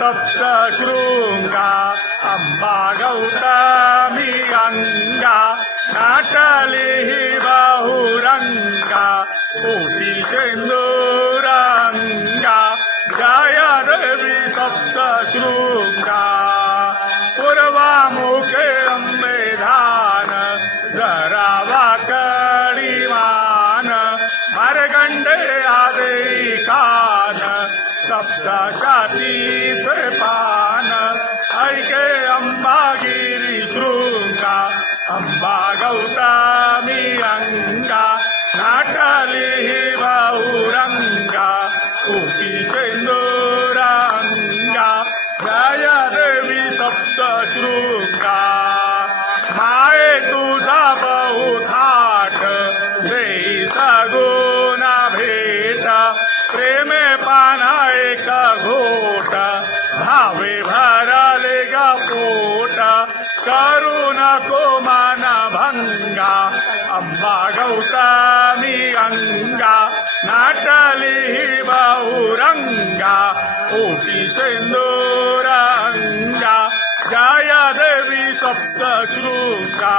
सप्तशृंगा अंबा गौतमी अंगा नाटली बहुरंगा कोटी सिंदूरंगा जय देवी सप्तशृंगा पूर्वामुखे अंबे धान जरा वाकडीमान मार्गंडे आदि कान सप्तशतीचे पान ऐके अंबागिरी शृंगा अंबा गौतमी अंगा नाटली बहुरंगा कोटी सिंदूरंगा जय देवी सप्तशृंगा माये तुझा बहुथाट देई सगुण भेट प्रेमे पाना एक घोट भावे भरले ग पोट करू नको मन भंगा अंबा गौतमी अंगा नाटली बहुरंगा कोटी सिंदूरंगा जय देवी सप्तशृंगा